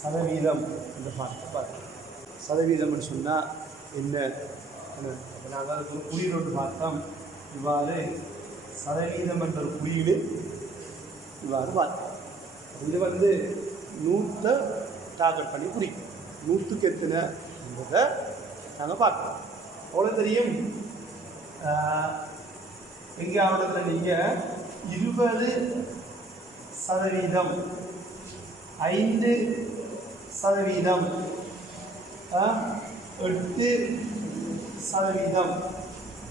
சதவீதம் என்று பார்க்க சதவீதம்னு சொன்னால் என்ன? நாங்கள் அதுக்கு ஒரு குறியீடு ஒன்று பார்த்தோம். இவ்வாறு சதவீதம் என்ற ஒரு குறியீடு இவ்வாறு பார்த்தோம். இது வந்து 100 டார்கெட் பண்ணி குறிக்கும். 100க்கு எத்தனை என்பதை நாங்கள் பார்க்கலாம். அவ்வளோ தெரியும். எங்கேயாவது நீங்கள் 20%, 5%, 8%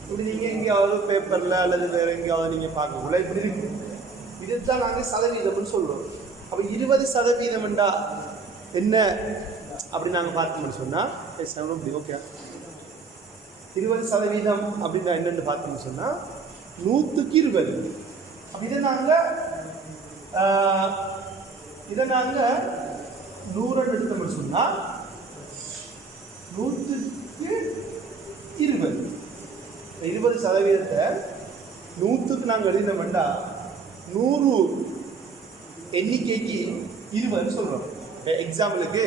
இப்படி நீங்கள் எங்கேயாவது பேப்பரில் அல்லது வேறு எங்கேயாவது நீங்கள் பார்க்கக்குள்ள இப்படி இருக்கு. இதுதான் நாங்கள் சதவீதம்னு சொல்லுவோம். அப்போ 20% என்ன அப்படி நாங்கள் பார்த்தோம்னு சொன்னால் இப்படி ஓகே 20% அப்படின்னா என்னென்னு பார்த்தோம்னு சொன்னால் 100க்கு 20. அப்போ இதை நாங்கள் 100 எடுத்தோம்னு சொன்னால் 100க்கு 20. 20% 100க்கு நாங்கள் எழுதினோம்னா 100 எண்ணிக்கைக்கு 20 சொல்கிறோம். எக்ஸாம்பிளுக்கு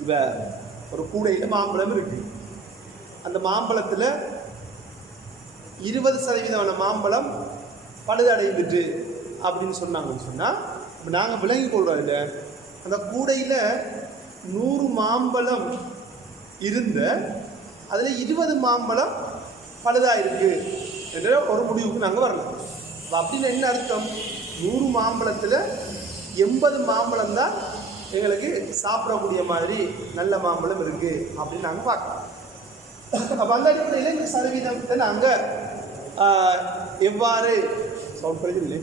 இப்போ ஒரு கூடையில் மாம்பழம் இருக்கு. அந்த மாம்பழத்தில் 20% மாம்பழம் பழுதடைந்துட்டு அப்படின்னு சொன்னாங்கன்னு சொன்னால் இப்போ நாங்கள் விளங்கி கொள்கிறோம். இல்லை அந்த கூடையில் 100 மாம்பழம் இருந்த அதில் 20 மாம்பழம் பழுதாயிருக்கு என்ற ஒரு முடிவுக்கு நாங்கள் வரலாம். அப்படின்னு என்ன அர்த்தம்? 100 மாம்பழத்தில் 80 மாம்பழம் தான் எங்களுக்கு சாப்பிடக்கூடிய மாதிரி நல்ல மாம்பழம் இருக்குது அப்படின்னு நாங்கள் பார்க்கலாம். அப்போ அந்த அடிப்படையில் இந்த சதவீதத்தை நாங்கள் எவ்வாறு சவுண்ட் இல்லை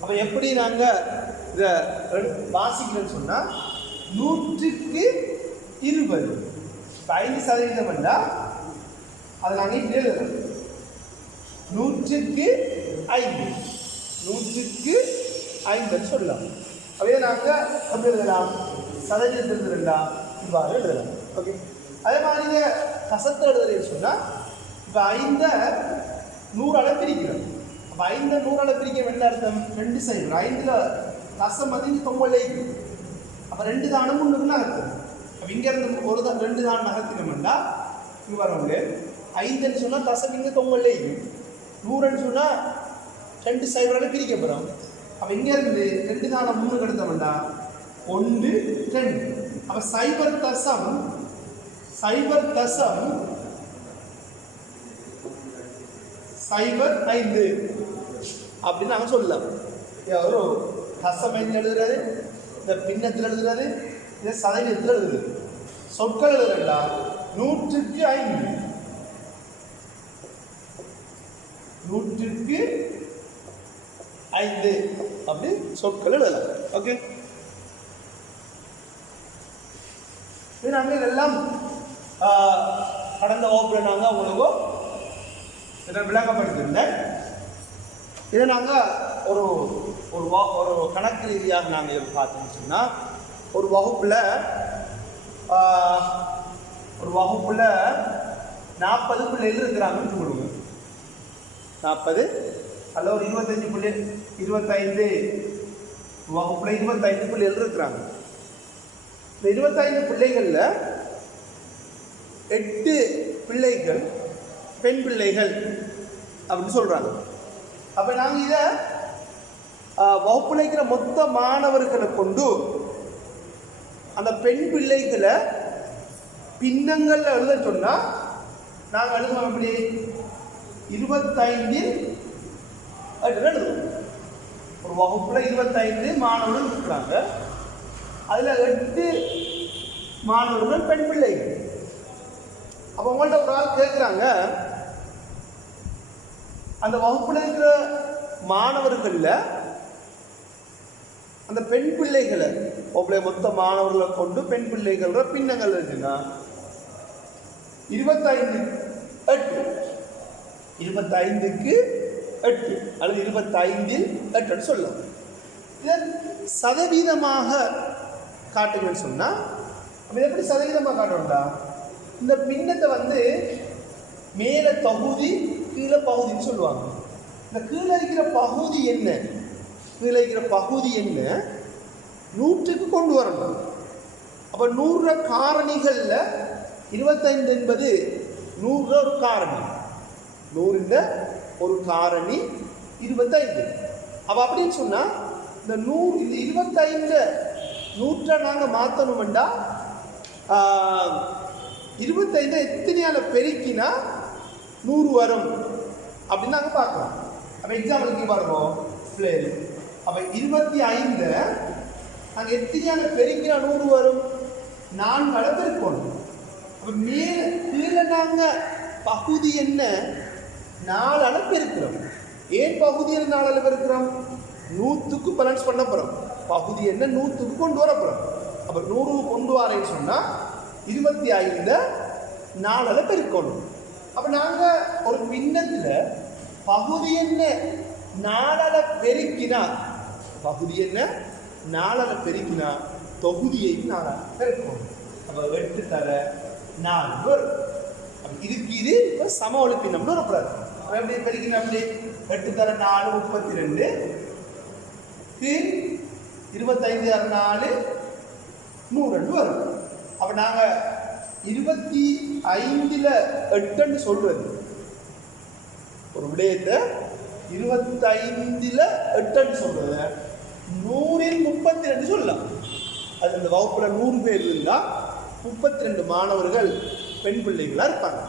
அப்போ எப்படி நாங்கள் இதை வாசிக்கிறோன்னு சொன்னால் 100க்கு 20. 5% என்றால் அதை நாங்கள் இப்படி எழுதுறோம். 100க்கு 5, 100க்கு 5 சொல்லலாம். அப்படியே நாங்கள் எப்படி எழுதலாம்? சதவீதத்தில் எழுதலாம், இவ்வாறு எழுதலாம். ஓகே. அதே மாதிரி நீங்கள் கசத்தை எழுதுறேன்னு சொன்னால் இப்போ 5 100 பிரிக்கிறோம். அப்போ 5 100 பிரிக்க என்ன அர்த்தம்? 2 சைடு 5ல் தசம் வந்து 9. அப்போ 2 தானம் 3ன்னு அர்த்தம். அப்போ இங்கேருந்து ஒரு 2 தானம் நகர்த்தினோம்னா இங்கே வரவங்க 5ன்னு சொன்னால் தசம் இங்கே 9. 100ன்னு சொன்னால் 2 சைடு பிரிக்க போகிறோம். அப்போ இங்கேருந்து 2 தானம் 3 எடுத்தோம்னா 1 2. அப்போ 0 தசம் 0.05 அப்படின்னு நாங்கள் சொல்லலாம். ஒரு தசம் என்ன எழுதுறது, இந்த பின்னத்தில் எழுதுறது, இந்த சதவீதத்தில் எழுதுறது. சொற்கள் எழுதுறா 100க்கு 5, 100க்கு 5 அப்படி சொற்கள் எழுதலாம். ஓகே. இது நாங்கள் இதெல்லாம் கடந்த வகுப்பில் நாங்கள் உங்களுக்கு இதை விளக்கப்படுத்தியிருந்தேன். இதை நாங்கள் ஒரு ஒரு கணக்கு ரீதியாக நாங்கள் பார்த்தோம்னு சொன்னால் ஒரு வகுப்பில் 40 பிள்ளைகள் இருக்கிறாங்கன்னு சொல்லுவாங்க. 40 அல்ல ஒரு 25 வகுப்பில் 25 பிள்ளைகள் இருக்கிறாங்க. இந்த 25 பிள்ளைகளில் 8 பிள்ளைகள் பெண் பிள்ளைகள் அப்படின்னு சொல்கிறாங்க. அப்போ நாங்கள் இதை வகுப்பில் இருக்கிற மொத்த மாணவர்களை கொண்டு அந்த பெண் பிள்ளைகளை பின்னங்களில் எழுத சொன்னால் நாங்கள் எழுதுவோம். எப்படி? 25 எழுதுவோம். ஒரு வகுப்பில் 25 மாணவர்கள் இருக்கிறாங்க. அதில் 8 மாணவர்கள் பெண் பிள்ளைகள். அப்போ உங்கள்கிட்ட ஒரு ஆள் கேட்குறாங்க, அந்த வகுப்பில் இருக்கிற மாணவர்களில் அந்த பெண் பிள்ளைகளை மொத்த மாணவர்களை கொண்டு பெண் பிள்ளைகள பின்னங்கள் இருக்குன்னா 25க்கு 8 அல்லது 25ல் 8 சொல்லலாம். இதை சதவீதமாக காட்டுங்கன்னு சொன்னால் நம்ம எப்படி சதவீதமாக காட்டணும்டா? இந்த பின்னத்தை வந்து மேலே தொகுதி கீழே பகுதின்னு சொல்லுவாங்க. இந்த கீழே இருக்கிற பகுதி என்ன? கீழே இருக்கிற பகுதி என்ன 100க்கு கொண்டு வரணும். அப்போ 100 காரணிகளில் 25 என்பது 100 ஒரு காரணி, 100 ஒரு காரணி 25. அப்போ அப்படின்னு சொன்னால் இந்த 25 100 நாங்கள் மாற்றணுமெண்டா 25 எத்தனையால பெருக்கினா 100 வரும் அப்படின்னு நாங்கள் பார்க்கலாம். அப்போ எக்ஸாம்பிளுக்கு பாருவோம் பிள்ளைகள். அப்போ 25 நாங்கள் எத்தனையால பெருக்கினா 100 வரும், 4 பெருக்கணும். அப்போ கீழே நாங்கள் பகுதி என்ன 4 பெருக்கிறோம். ஏன் பகுதி என்ன 4 பெருக்கிறோம்? 100க்கு பேலன்ஸ் பண்ண போகிறோம். பகுதி என்ன 100க்கு கொண்டு வர போகிறோம். அப்போ 100 கொண்டு வரேன்னு சொன்னால் 25 4 பெருக்கணும். அப்போ நாங்கள் ஒரு பின்னத்தில் பகுதி என்ன 4 பெருக்கினா, பகுதி என்ன 4 பெருக்கினா தொகுதியை 4 பெருக்கணும். அப்போ 8 தர 4 வரும். அப்போ இதுக்கு இது இப்போ சம ஒளி பின்னம்னு வரக்கூடாது. எப்படி பெருக்கினா அப்படி 8 தர 4 32 கீழ் 25 தர 4 102 வரும். அப்போ நாங்கள் 25ல் 8ன்னு சொல்றது ஒரு விடயத்தை 25ல் 8ன்னு சொல்றது 100ல் 32 சொல்லலாம். அது இந்த வகுப்புல 100 பேர் இருந்தால் 32 மாணவர்கள் பெண் பிள்ளைகளாக இருப்பாங்க.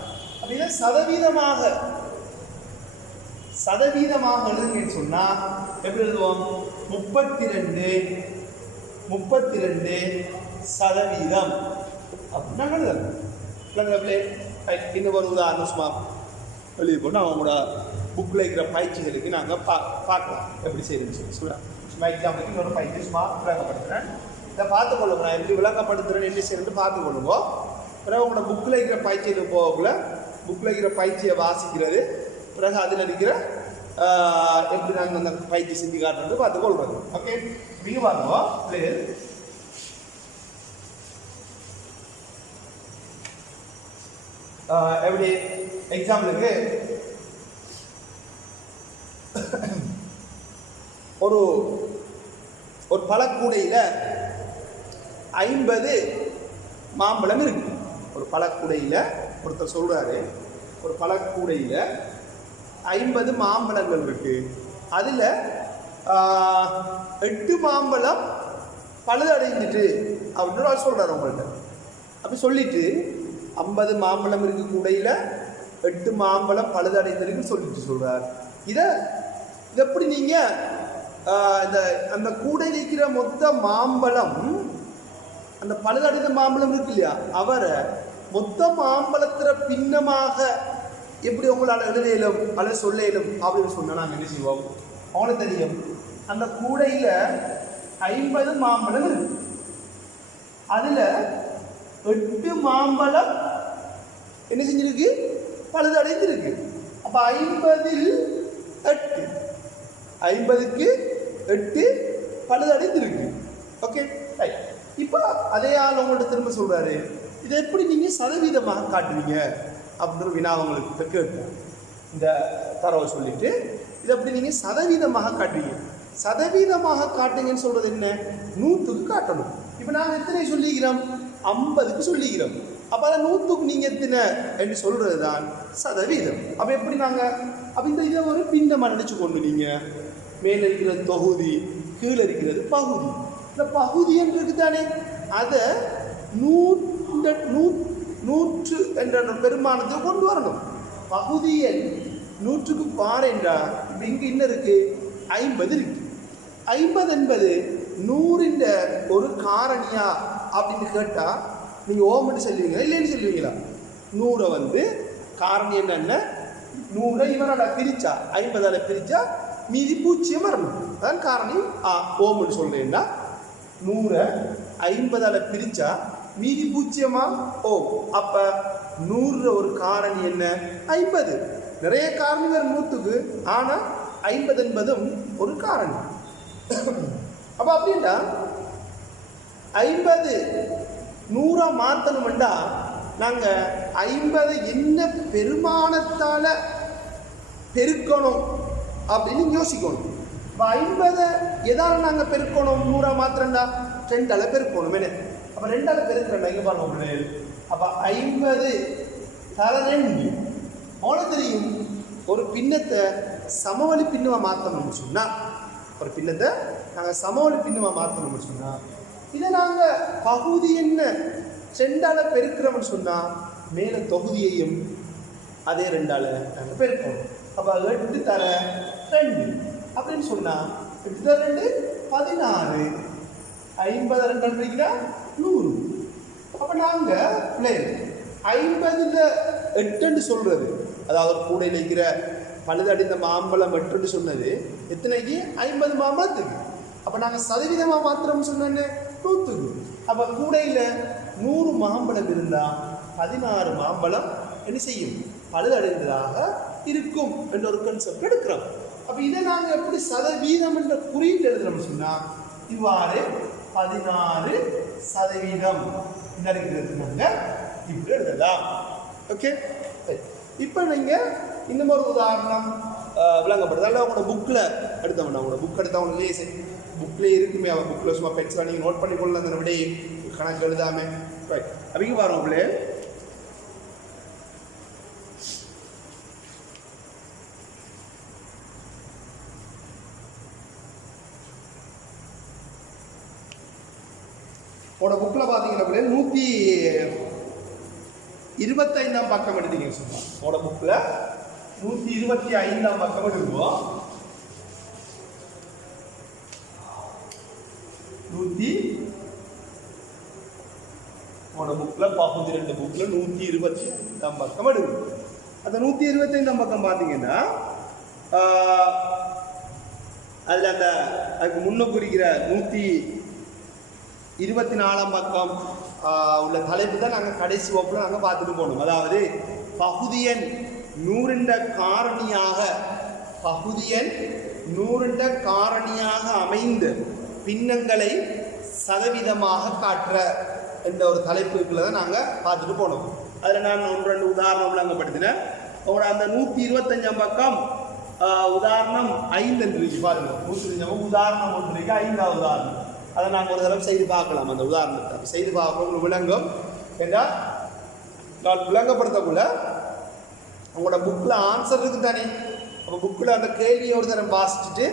அப்படின்னா சதவீதமாக எழுதுங்கன்னு சொன்னால் எப்படி எழுதுவோம்? 32 சதவீதம் அப்படின்னா எழுதலாம். இன்னும் ஒரு உதாரணம் சும்மா எழுதி போட்டு அவங்களோட புக்கில் இருக்கிற பயிற்சிகளுக்கு நாங்கள் பார்க்கலாம் எப்படி செய்யணும்னு சொல்லி சும்மா எக்ஸாம்பிளுக்கு இன்னொரு பயிற்சி சும்மா விளங்கப்படுத்துகிறேன். இதை பார்த்துக்கொள்ளுங்க. நான் எப்படி விளங்கப்படுத்துகிறேன் எப்படி செய்யணும்னு பார்த்துக்கொள்ளுங்க. பிறகு உங்களோட புக்கில் இருக்கிற பயிற்சியில் போகக்குள்ள புக்கில் இருக்கிற பயிற்சியை வாசிக்கிறது, பிறகு அதில் இருக்கிற எப்படி நாங்கள் அந்த பயிற்சி செஞ்சு காட்டுறது பார்த்துக்கொள்வது. ஓகே, நீங்கள் பாருங்க பிள்ளைகள். எப்படி எக்ஸாம்பிளுக்கு ஒரு பழக்கூடையில் 50 மாம்பழம் இருக்கு. ஒரு பழக்கூடையில் ஒருத்தர் சொல்றாரு, ஒரு பழக்கூடையில் 50 மாம்பழங்கள் இருக்கு. அதில் 8 மாம்பழம் பழுதடைஞ்சிட்டு அப்படின்னு சொல்றாரு உங்கள்கிட்ட. அப்படி சொல்லிட்டு 50 மாம்பழம் இருக்கு கூடையில், 8 மாம்பழம் பழுதடைந்திருக்கு சொல்றார். இதை எப்படி நீங்கள் அந்த கூடையில் இருக்கிற மொத்த மாம்பழம், அந்த பழுதடைந்த மாம்பழம் இருக்கு இல்லையா, அவரை மொத்த மாம்பழத்தில் பின்னமாக எப்படி உங்களால் எழுத இயலும் அல்லது சொல்ல இயலும் அப்படின்னு சொன்னால் நாங்கள் என்ன செய்வோம்? அவங்களுக்கு தெரியும் அந்த கூடையில் 50 மாம்பழம் இருக்கு, அதில் 8 மாம்பழம் என்ன செஞ்சிருக்கு? பழுதடைந்திருக்கு. அப்போ 50ல் 8, 50க்கு 8 பழுதடைந்திருக்கு. Okay right. இப்போ அதே ஆள் உங்கள்கிட்ட திரும்ப சொல்கிறாரு, இதை எப்படி நீங்கள் சதவீதமாக காட்டுவீங்க அப்படின்னு வினா உங்களுக்கு கேட்போம். இந்த தரவை சொல்லிட்டு இதை எப்படி நீங்கள் சதவீதமாக காட்டுவீங்க? சதவீதமாக காட்டுங்கன்னு சொல்கிறது என்ன? 100க்கு காட்டணும். இப்போ நாங்கள் எத்தனை சொல்லிக்கிறோம்? 50க்கு சொல்லிக்கிறோம். அப்போ அதை 100க்கு நீங்கள் எத்தனை என்று சொல்கிறது தான் சதவீதம். அப்போ எப்படி நாங்கள் அப்போ இதை ஒரு பின்னமாக நினச்சி கொண்டு நீங்கள் மேலே இருக்கிறது தொகுதி, கீழே இருக்கிறது பகுதி. இந்த பகுதி என்று இருக்குதானே, அதை 100 என்ற பெருமானத்தை கொண்டு வரணும். பகுதியை 100க்கு பார் என்றால் இப்போ இங்கே என்ன இருக்குது? 50 இருக்கு. 50 என்பது 100ன் ஒரு காரணியா அப்படின்னு கேட்டால் நீங்கள் ஓமன்னு சொல்லுவீங்களா இல்லைன்னு சொல்லுவீங்களா? 100 காரணி என்னென்ன? 100 இவரால் பிரித்தா 50ஆல் பிரித்தா மீதி 0 வரணும். அதான் காரணி. ஓமன்னு சொல்கிறேன்னா 100 50ஆல் பிரித்தா மீதி 0 ஓம். அப்போ 100 ஒரு காரணி என்ன? 50. நிறைய காரணி வேறு 100க்கு, ஆனால் 50 என்பதும் ஒரு காரணி. அப்போ அப்படின்னா 50 100 மாற்றணும்டா நாங்கள் 50 என்ன பெருமானத்தால் பெருக்கணும் அப்படின்னு யோசிக்கணும். இப்போ 50 எதால நாங்கள் பெருக்கணும் 100 மாத்திரம்டா 2ஆல பெருக்கணும் என்ன அப்போ 2ஆல பெருக்கிறேன்டா இங்கே பாருங்க பிள்ளைகள் அப்போ 50 தர 2 அவ்வளோ தெரியும் ஒரு பின்னத்தை சமவெளி பின்னமாக மாற்றணும்னு சொன்னால் ஒரு பின்னத்தை நாங்கள் சமவெளி பின்னமாக மாற்றணும்னு சொன்னால் இதை நாங்கள் பகுதி என்ன 2ஆல பெருக்கிறோம்னு சொன்னால் மேலே தொகுதியையும் அதே 2ஆல நாங்கள் பெருக்கணும் அப்போ 8 தர 2 அப்படின்னு சொன்னால் 8 தர 2 16 50 2 பெருக்கினா 100 அப்போ நாங்கள் பிள்ளைங்க 50ல் 8ன்னு சொல்கிறது அதாவது ஒரு கூடையில் இருக்கிற பழுதடைந்த மாம்பழம் 8ன்னு சொன்னது எத்தனைக்கு 50 மாம்பழத்துக்கு அப்போ நாங்கள் சதவீதமாக மாத்திரம்னு சொன்னோன்னே 100க்கு அப்போ கூடையில் 100 மாம்பழம் இருந்தால் 16 மாம்பழம் என்ன செய்யும் பழுதடைந்ததாக இருக்கும் என்ற ஒரு கன்செப்ட் எடுக்கிறோம் அப்போ இதை நாங்கள் எப்படி சதவீதம் என்ற குறியீட்டு எழுதுறோம்னு சொன்னால் இவ்வாறு 16% இந்த இருக்கிறது நாங்கள் இப்படி எழுதலாம் ஓகே இப்போ நீங்கள் இந்த மாதிரி உதாரணம் விளங்கப்படுது அதில் உங்களோட புக்கில் எடுத்தவங்க உங்களோட புக் எடுத்தவங்க லேசு புக்லேயே இருக்குமே அவன் புக்கில் சும்மா பென்சிலாக நீங்கள் நோட் பண்ணி கொள்ள அந்த விடையை கணக்கு எழுதாமல் ரைட் அவங்க பாருங்க பிள்ளை உங்களோட புக்கில் பார்த்தீங்கன்னா பிள்ளை 125ஆம் பக்கம் எடுத்தீங்கன்னு சொன்னா உங்களோட புக்கில் 125ஆம் பக்கம் எடுக்குவோம் 100 உங்களோட புக்கில் பகுதி 2 புக்கில் 125ஆம் பக்கம் எடுக்கும் அந்த 125ஆம் பக்கம் பார்த்தீங்கன்னா அதில் அந்த அதுக்கு முன்ன குறிக்கிற 124ஆம் பக்கம் உள்ள தலைப்பு தான் நாங்கள் கடைசி வகுப்பில் நாங்கள் பார்த்துட்டு போகணும் அதாவது பகுதியன் 100 காரணியாக அமைந்த பின்னங்களை சதவீதமாக காட்டுற என்ற ஒரு தலைப்புக்குள்ள தான் நாங்கள் பார்த்துட்டு போனோம் அதில் நான் 1-2 உதாரணம் நாங்கள் படுத்தினேன் உங்களோட அந்த 125ஆம் பக்கம் உதாரணம் 5 இருக்கு பாருங்க 125 உதாரணம் 1 இருக்கு 5ஆவது உதாரணம் அதை நாங்கள் ஒரு தடவை செய்து பார்க்கலாம் அந்த உதாரணத்தை செய்து பார்க்க உங்களுக்கு விளங்கும் என்றால் நான் விளங்கப்படுத்தக்குள்ள உங்களோட புக்கில் ஆன்சர் இருக்கு தானே அப்போ புக்கில் அந்த கேள்வியை ஒரு தரம் வாசிச்சுட்டு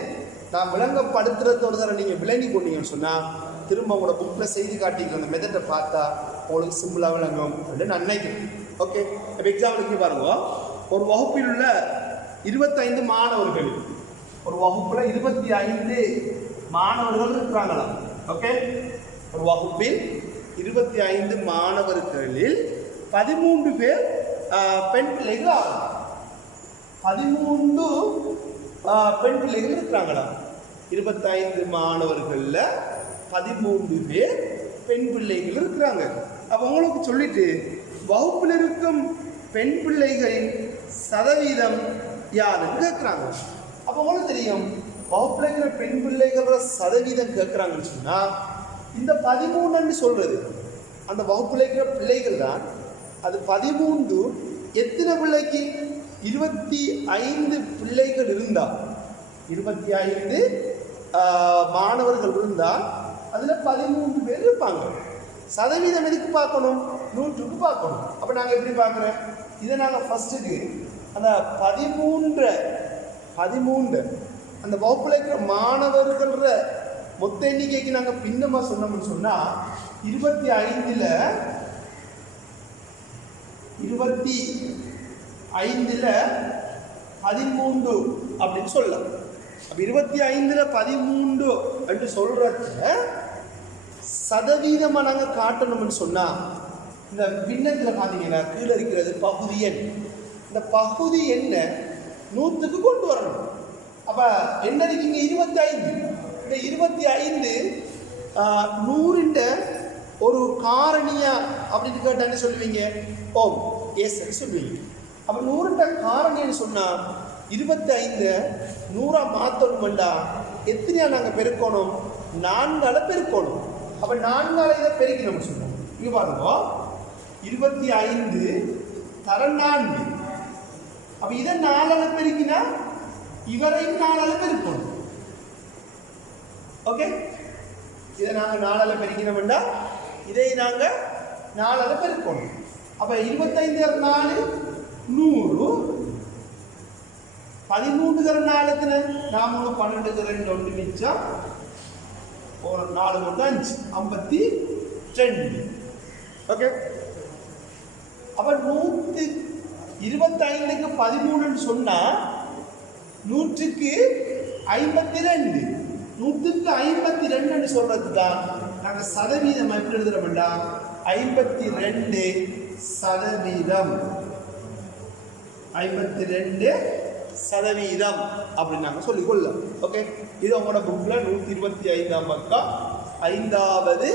நான் விளங்கப்படுத்துறது ஒரு தரம் நீங்கள் விளங்கி கொண்டீங்கன்னு சொன்னால் திரும்ப உங்களோட புக்கில் செய்து காட்டிக்கிற அந்த மெத்தட்டை பார்த்தா உங்களுக்கு சிம்பிளாக விளங்கும் அப்படின்னு நான் நினைக்கிறேன் ஓகே இப்போ எக்ஸாம்பிளுக்கு பாருங்க ஒரு வகுப்பில் உள்ள 25 மாணவர்கள் ஒரு வகுப்பில் 25 மாணவர்கள் இருக்கிறாங்களாம் ஓகே ஒரு வகுப்பில் 25 மாணவர்களில் 13 பேர் பெண் பிள்ளைகள் ஆகும் 13 பெண் பிள்ளைகள் இருக்கிறாங்களாம் 25 மாணவர்களில் 13 பேர் பெண் பிள்ளைகள் இருக்கிறாங்க அப்போ உங்களுக்கு சொல்லிட்டு வகுப்பில் இருக்கும் பெண் பிள்ளைகளின் சதவீதம் யாருன்னு கேட்குறாங்க அப்போ உங்களுக்கு தெரியும் வகுப்பில் இருக்கிற பெண் பிள்ளைகளோட சதவீதம் கேட்குறாங்கன்னு சொன்னால் இந்த 13ன்னு சொல்கிறது அந்த வகுப்பில் இருக்கிற பிள்ளைகள் தான் அது 13 எத்தனை பிள்ளைக்கு 25 பிள்ளைகள் இருந்தால் 25 மாணவர்கள் இருந்தால் அதில் 13 பேர் இருப்பாங்க சதவீதம் எதுக்கு பார்க்கணும் 100க்கு பார்க்கணும் அப்போ நாங்கள் எப்படி பார்க்குறோம் இதை நாங்கள் ஃபஸ்ட்டுக்கு அந்த 13 அந்த வகுப்பில் இருக்கிற மாணவர்கள மொத்த எண்ணிக்கைக்கு நாங்கள் பின்னமாக சொன்னோம்னு சொன்னால் 25ல் 13 அப்படின்னு சொல்லலாம் அப்போ 25ல் 13 என்று சொல்கிறத சதவீதமாக நாங்கள் காட்டணும்னு சொன்னால் இந்த பின்னத்தில் பார்த்தீங்கன்னா கீழே இருக்கிறது பகுதி எண் இந்த பகுதி எண்ணை 100க்கு கொண்டு வரணும் அப்போ என்ன இருக்கீங்க 25 இந்த 25 100ன்ற ஒரு காரணியா அப்படின்னு கேட்டால் என்ன சொல்லுவீங்க ஓம் எஸ் சொல்லுவீங்க அப்போ 100ன்ற காரணின்னு சொன்னால் 25 100ஆ மாற்றணும்டா எத்தனையா நாங்கள் பெருக்கணும் 4ஆல பெருக்கணும் அப்போ 4ஆல இதை பெருக்கணும்னு சொன்னோம் இங்கே பாருங்க 25 தர 4 அப்போ இதை 4ஆல பெருக்கினா இவரையும் 4ஆல பெருக்கணும் ஓகே, இதை நாங்கள் 4ஆல் பெருக்கினோம்னா இதை நாங்கள் 4ஆல் பெருக்கணும். அப்போ 25 4 100, 13 4 4 12 2 1 மிச்சம் 4 5 52. ஓகே, அப்போ 125க்கு 13 சொன்னா 100க்கு 52, 100க்கு 52 சொல்றது தான் நாங்கள் சதவீதம் எப்படி எழுதுறோம்டா 52%, 52% அப்படின்னு நாங்கள் சொல்லிக்கொள்ளலாம். ஓகே, இது உங்களோட புக்கில் 125ஆம் பக்கம் 5வது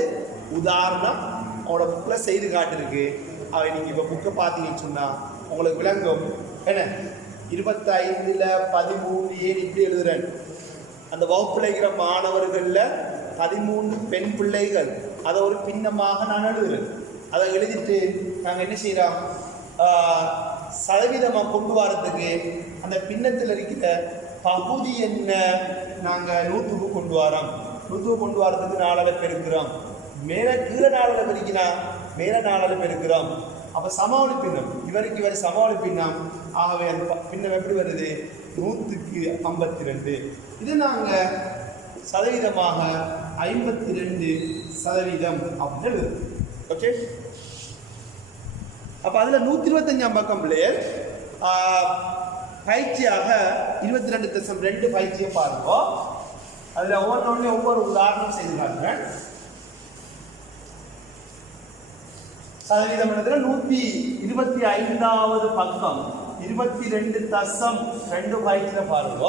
உதாரணம் உங்களோட புக்கில் செய்து காட்டிருக்கு. அவை நீங்கள் இப்போ புக்கை பார்த்தீங்கன்னு சொன்னால் உங்களுக்கு விளங்கும். என்ன 25ல் 13 ஏன் இப்படி எழுதுறேன், அந்த வகுப்பில் இருக்கிற மாணவர்களில் 13 பெண் பிள்ளைகள், அதை ஒரு பின்னமாக நான் எழுதுறேன். அதை எழுதிட்டு நாங்கள் என்ன செய்கிறோம், சதவீதமாக கொண்டு வரதுக்கு அந்த பின்னத்தில் இருக்கிற பகுதி என்ன நாங்கள் 100க்கு கொண்டு வரோம். 100க்கு கொண்டு வரதுக்கு 4ஆல் பெருக்கிறோம். மேலே கீழே 4ஆல் பெருக்கினா மேலே 4ஆல் பெருக்கிறோம். அப்போ சமவெளி பின்னம், இவருக்கு இவர் சமவெளி பின்னம். ஆகவே அந்த பின்னம் எப்படி வருது 100க்கு 52. இது நாங்கள் சதவீதமாக 52% அப்படின்னு எழுதுது. ஓகே, அப்போ அதில் 125ஆம் பக்கம் பிள்ளையர் பயிற்சியாக 22.2 பயிற்சியை பாருங்க. அதில் ஒவ்வொரு உதாரணம் செய்து காட்டுறேன். சதவீதம் இடத்துல 125வது பக்கம் 22.2 பயிற்சியை பாருங்க.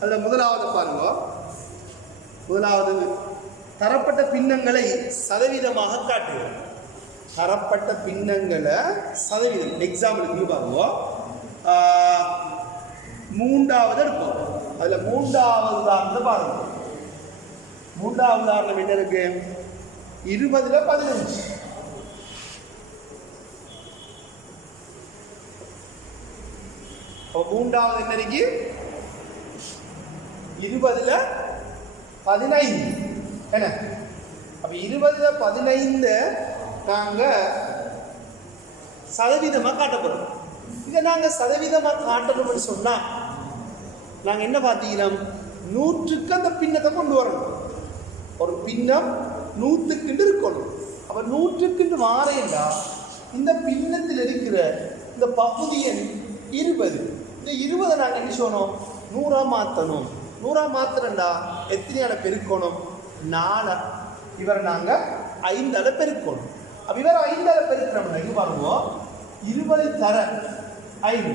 அதில் முதலாவது பாருங்க. முதலாவது தரப்பட்ட பின்னங்களை சதவீதமாக காட்டுகிறோம். தரப்பட்ட பின்னங்களை சதவீதம் எக்ஸாம்பிளுக்கு பாருங்க. 3வது இருக்கும். அதில் 3வது உதாரணத்தை பாருங்க. 3வது உதாரணம் என்ன இருக்கு, 20ல் 15. அப்போ 3வது என்ன இருக்கு 20ல் 15. என்ன, அப்போ 20ல் 15 நாங்கள் சதவீதமாக காட்ட போகிறோம். இதை நாங்கள் சதவீதமாக காட்டணும்னு சொன்னால் நாங்கள் என்ன பார்த்தீங்கன்னா 100க்கு அந்த பின்னத்தை கொண்டு வரணும். ஒரு பின்னம் 100க்குண்டு இருக்கணும். அப்போ 100க்குண்டு மாறேண்டா இந்த பின்னத்தில் இருக்கிற இந்த பகுதி எண் 20. இந்த 20 நாங்கள் என்ன சொல்லணும் 100ஆக மாற்றணும். 100ஆக மாத்திரண்டா எத்தனையால பெருக்கணும் 4. இவரை நாங்கள் 5ஆல் பெருக்கணும். அப்போ இவர் 5ஆல் பெருக்கிறோம்னா இது பாருங்க 20 தர 5,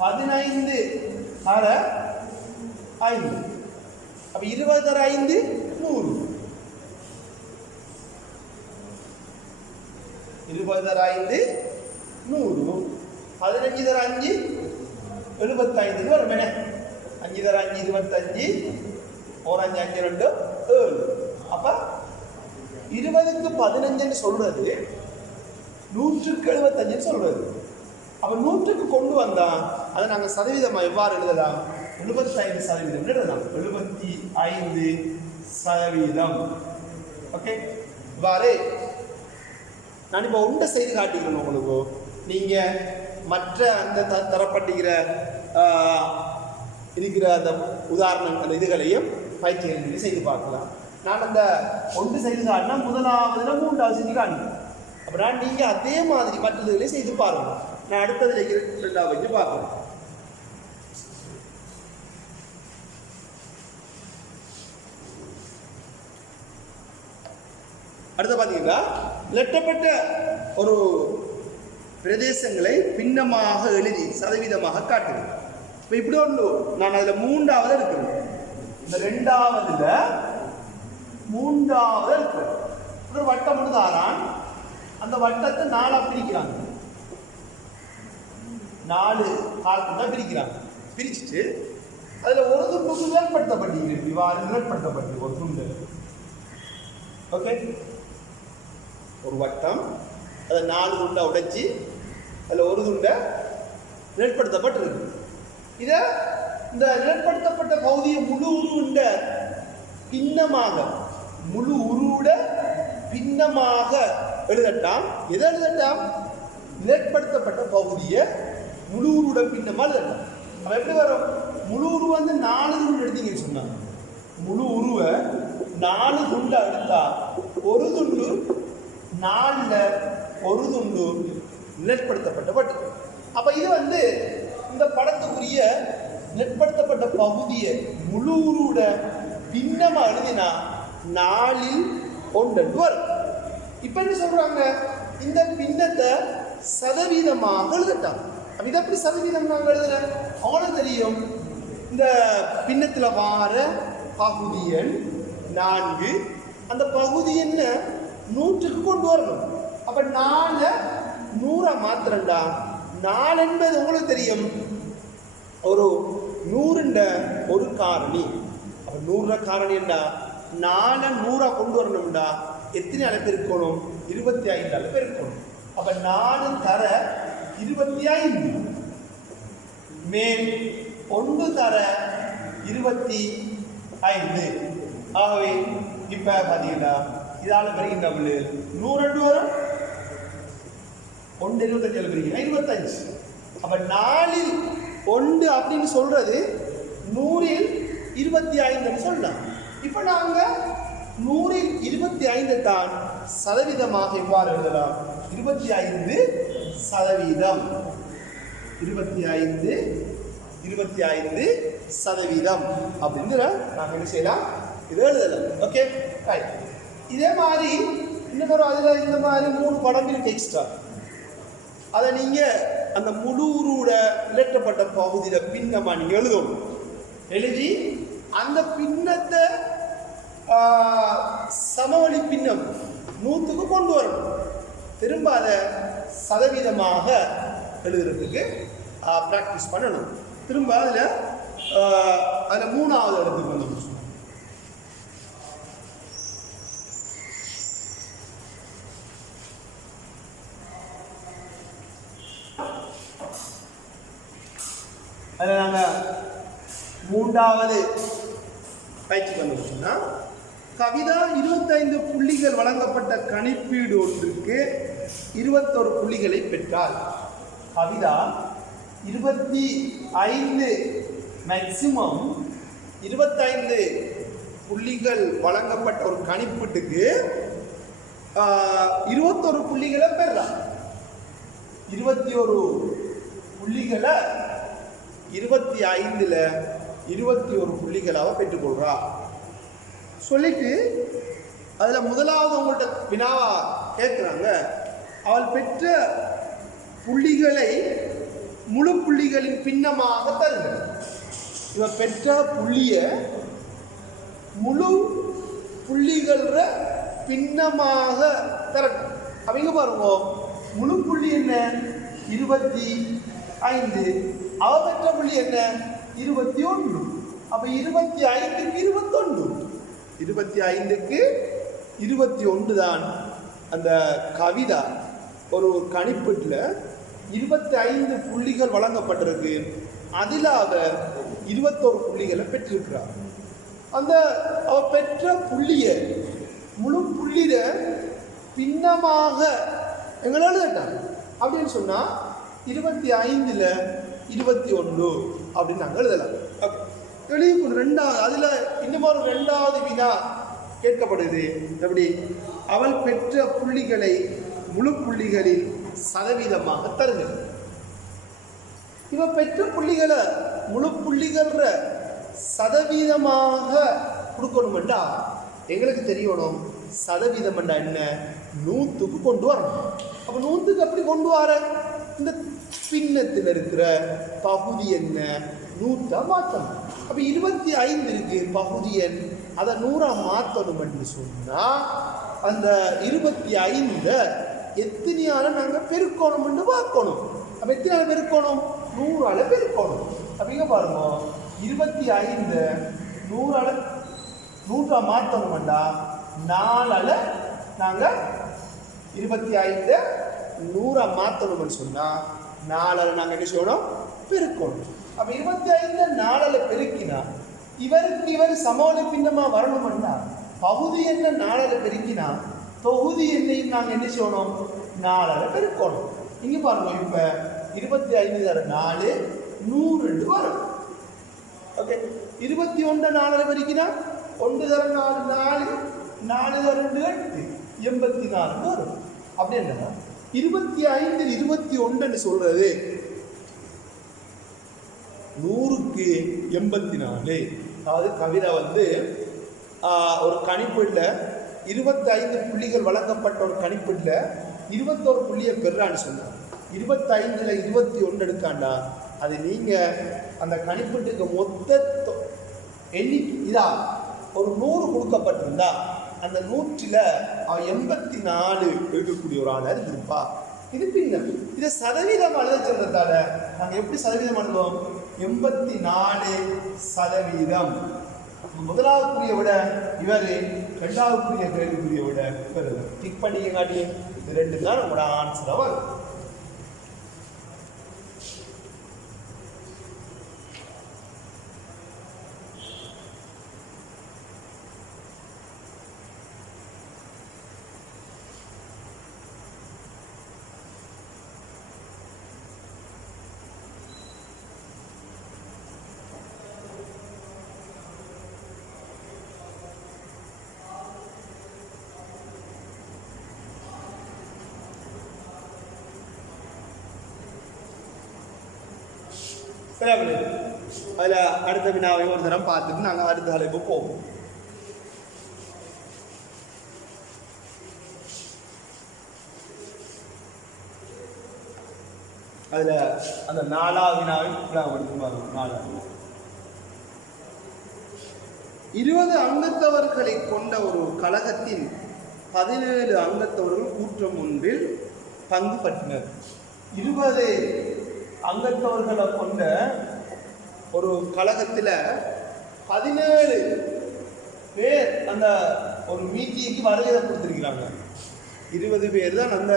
15 தர 5. அப்போ 20 தர 5 100. 20 தர 5 100. 15 தர 5 75 வரும். 5 தர 5 25, 1 5 5 2 7. அப்போ 20க்கு 15 சொல்றது 100க்கு 75 சொல்றது. அப்போ 100க்கு கொண்டு வந்தா அதை நாங்கள் சதவீதமாக எவ்வாறு எழுதலாம் 75% எழுதலாம். 75%. ஓகே, இவ்வாறு நான் இப்போ ஒன்றை செய்து காட்டிக்கிறேன் உங்களுக்கு. நீங்கள் மற்ற அந்த தரப்பட்டுகிற இருக்கிற அந்த உதாரணங்கள் இதுகளையும் பயிற்சிகள் செய்து பார்க்கலாம். நான் அந்த ஒன்று செய்து காட்டினா முதலாவதுல 3வது செஞ்சு காட்டணும். அப்படின்னா நீங்கள் அதே மாதிரி மற்றதுகளையும் செய்து பாருங்கள். நான் அடுத்ததுல 2வது வச்சு பார்க்குறேன். அடுத்த பார்த்தீங்கன்னா லெட்டப்பட்ட ஒரு பிரதேசங்களை பின்னமாக எழுதி சதவீதமாக காட்டுகிறேன். இப்போ இப்படி ஒன்று நான் அதில் 3வது இருக்கிறேன். இந்த 2வதுல 3வது இருக்கிறேன். ஒரு வட்டம் ஒன்று தாரான். அந்த வட்டத்தை 4ஆக பிரிக்கிறாங்க. 4 காலத்துக்கு தான் பிரிக்கிறாங்க. பிரிச்சுட்டு அதில் ஒரு துண்டுக்கு நிழற்படுத்தப்பட்டிருக்கு. இவ்வாறு நிழற்படுத்தப்பட்டிருக்கு ஒரு துண்டு. ஓகே, ஒரு வட்டம் அதை 4 துண்டை உடைச்சி அதில் ஒரு துண்டை நிழற்படுத்தப்பட்டிருக்கு. இதை இந்த நிலப்படுத்தப்பட்ட பகுதியை முழு உருண்ட பின்னமாக முழு உருட பின்னமாக எழுதட்டாம். எதை எழுதட்டாம்? நிலப்படுத்தப்பட்ட பகுதியை முழு உருட பின்னமாக எழுதட்டாம். அப்ப எப்படி வரும்? முழு உருவ வந்து 4 துண்டு எடுத்தீங்கன்னு சொன்னாங்க. முழு உருவை 4 துண்டு எடுத்தா ஒரு துண்டு 4ல ஒரு துண்டு நிலப்படுத்தப்பட்ட பட்டு. அப்ப இது வந்து இந்த படத்துக்குரிய நிலப்படுத்தப்பட்ட பகுதியை முழு உருட பின்னமா எழுதினா 4ல் 1 வரும். இப்ப என்ன சொல்றாங்க? இந்த பின்னத்தை சதவீதமாக எழுதட்டாங்க. இதை எப்படி சதவீதம் நாங்கள் எழுதுறேன்? அவங்களுக்கு தெரியும். இந்த பின்னத்தில் வார பகுதி எண் 4, அந்த பகுதி என்ன 100க்கு கொண்டு வரணும். அப்ப 4 100 மாத்திரண்டா 4 என்பது உங்களுக்கு தெரியும் ஒரு 100 ஒரு காரணி. அப்ப 100 காரணி என்றா 4 100 கொண்டு வரணும்டா எத்தனை அளவு இருக்கணும்? 25 அளவு இருக்கணும். அப்ப 4 தர 25 மேல் 1 தர 25. ஆகவே இப்ப பாத்தீங்கன்னா இதால பெருகின்ற 100 வரும். 1 25 பெருகினா 25. அப்ப 4ல் 1 அப்படின்னு சொல்றது 100ல் 25 சொல்லலாம். இப்ப நாங்க 100ல் 25 தான் சதவீதமாக எவ்வாறு எழுதலாம்? 25% 25% அப்படின்னு நாங்கள் என்ன செய்யலாம்? இதை எழுதலாம். Okay right. இதே மாதிரி இன்னொரு அதில் இந்த மாதிரி 3 படம் இருக்கு எக்ஸ்ட்ரா. அதை நீங்கள் அந்த முழு உருவோட இலட்டப்பட்ட பகுதியில் பின்னமாக நீங்கள் எழுதணும். எழுதி அந்த பின்னத்தை சமவெளி பின்னம் 100க்கு கொண்டு வரணும். திரும்ப அதை சதவீதமாக எழுதுறதுக்கு ப்ராக்டிஸ் பண்ணணும். திரும்ப அதில் 3வது இடத்துக்கு வந்து அதில் நாங்கள் 3வது பயிற்சிக்கு வந்துருச்சோம்னா கவிதா 25 புள்ளிகள் வழங்கப்பட்ட கணிப்பீடு ஒன்றுக்கு 21 புள்ளிகளை பெற்றார். கவிதா 25 மேக்சிமம் 25 புள்ளிகள் வழங்கப்பட்ட ஒரு கணிப்பீட்டுக்கு 21 புள்ளிகளை பெறார். 21 புள்ளிகளை 25ல் 21 புள்ளிகளாக பெற்றுக்கொள்றார். சொல்லிட்டு அதில் முதலாவது உங்கள்கிட்ட வினாவா கேட்குறாங்க, அவள் பெற்ற புள்ளிகளை முழு புள்ளிகளின் பின்னமாக தருங்க. இவள் பெற்ற புள்ளிய முழு புள்ளிகள பின்னமாக தரட்டும். அவங்க பாருங்க, முழு புள்ளி என்ன? 25. அவ பெற்ற புள்ளி என்ன? 21. அப்ப 25க்கு 21. 25க்கு 21 தான் அந்த கவிதா ஒரு கணிப்பீட்டில் 25 புள்ளிகள் வழங்கப்பட்டிருக்கு. அதில் அவ 21 புள்ளிகளை பெற்றிருக்கிறார். அந்த அவ பெற்ற புள்ளிய முழு புள்ளியில பின்னமாக எங்களால் கேட்டாங்க அப்படின்னு சொன்னா 25ல் 21 அப்படின்னு நாங்கள் எழுதலாம். தெளிவு ரெண்டாவது அதில் இன்னும் ஒரு 2வது வினா கேட்கப்படுது. எப்படி? அவள் பெற்ற புள்ளிகளை முழு புள்ளிகளில் சதவீதமாக தருகிறது. இவ பெற்ற புள்ளிகளை முழு புள்ளிகள் சதவீதமாக கொடுக்கணும்டா எங்களுக்கு தெரியணும் சதவீதம் என்ன 100க்கு கொண்டு வரணும். அப்ப 100க்கு எப்படி கொண்டு வர? இந்த பின்னத்தில் இருக்கிற பகுதி என்ன 100 மாற்றணும். அப்ப 25 இருக்கு பகுதி எண், அதை 100 மாற்றணும் என்று சொன்னா அந்த 25 எத்தனையால நாங்கள் பெருக்கணும் என்று பார்க்கணும். அப்ப எத்தனை பெருக்கணும்? 100ஆல பெருக்கணும். அப்படிங்க பாருங்க, 25 100ஆல 100 மாற்றணும்டா 4ஆல நாங்கள் 25 100 மாற்றணும்னு சொன்னா 4ஆல நாங்கள் என்ன செய்யணும்? பெருக்கணும். அப்ப 25 4ஆல இவருக்கு இவர் சமோல பின்னமா வரணும்னா பகுதி என்ன 4 பெருக்கினா தொகுதி எண்ணையும் நாங்கள் என்ன செய்யணும் 4 பெருக்கணும். இங்க பாருங்க, இப்ப 25 தர 4 102 வரும். ஓகே, 21 4 பெருக்கினா 1 தர 4 4 4 தர 2 8 84 வரும். அப்படி என்ன 25 21 சொல்றது 100க்கு 84. அதாவது கவிதை வந்து ஒரு கணிப்பீடுல 25 புள்ளிகள் வழங்கப்பட்ட ஒரு கணிப்பீடுல 21 புள்ளியை பெறான்னு சொன்னார். 25ல் 21 எடுக்காண்டா அது நீங்க அந்த கணிப்பீட்டுக்கு மொத்த எண்ணிக்கை இதா ஒரு 100 கொடுக்கப்பட்டிருந்தா அந்த 100ல் 84 இருக்கக்கூடிய ஒரு ஆள் இருப்பா. இது பின்னர் இதை சதவீதம் எழுத சொல்றதால நாங்கள் எப்படி சதவீதம் எழுதுவோம்? 84%. முதலாவதுக்குரிய விட இவர், இரண்டாவதுக்குரிய கேள்விக்குரிய விட இவர். டிக் பண்ணிக்க காட்டி இது 2 தான் நம்மளோட ஆன்சர் வரும். அதில் அடுத்த வினாவை ஒரு தரம் பார்த்துட்டு நாங்கள் அடுத்த தலைப்பு போவோம். அதில் அந்த 4வது வினாவை எடுத்து 20 அங்கத்தவர்களை கொண்ட ஒரு கழகத்தின் 17 அங்கத்தவர்கள் கூட்டம் ஒன்றில் பங்கு பற்றினர். 20 அங்கத்தவர்களை கொண்ட ஒரு கழகத்தில் 17 பேர் அந்த ஒரு மீட்டிங்க்கு வருகை கொடுத்துருக்கிறாங்க. 20 பேர் தான் அந்த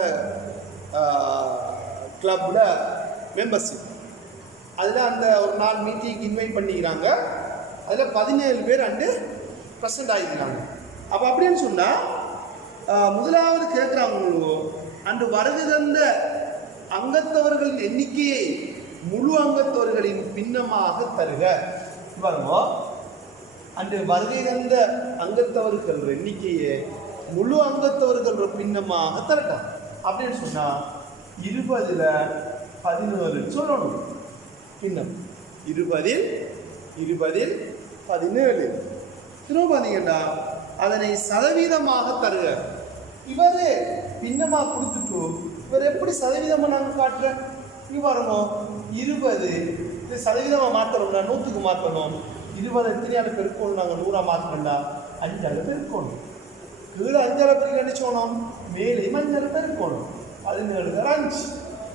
கிளப்ல மெம்பர்ஷிப். அதில் அந்த ஒரு நாள் மீட்டிங்க்கு இன்வைட் பண்ணிக்கிறாங்க. அதில் 17 பேர் அண்டு ப்ரெசண்ட் ஆகிக்கிறாங்க. அப்போ அப்படின்னு சொன்னால் முதலாவது கேட்குறாங்களோ அன்று வருகை தந்த அங்கத்தவர்களின் எண்ணிக்கையை முழு அங்கத்தவர்களின் பின்னமாக தருக. பாருங்க, அன்று வருகை தந்த அங்கத்தவர்கள் எண்ணிக்கையை முழு அங்கத்தவர்கள் பின்னமாக தரட்டும். அப்படின்னு சொன்னா 20ல் 17 சொல்லணும். பின்னம் 20ல் 17 திரும்ப பார்த்தீங்கன்னா அதனை சதவீதமாக தருக. இவரு பின்னமா கொடுத்துட்டு இவர் எப்படி சதவீதமா நாங்கள் காட்டுறேன்? இங்க பாருங்க, 20 இது சதவீதமா மாற்றணும்னா 100க்கு மாற்றணும். 20 எத்தனையான பெருக்கணும்? நாங்கள் 100ஆ மாற்றணும்னா 5 பெருக்கணும். கீழே 5 பெருக்கு அடிச்சோணும், மேலே 5 பெருக்கணும். 17 5.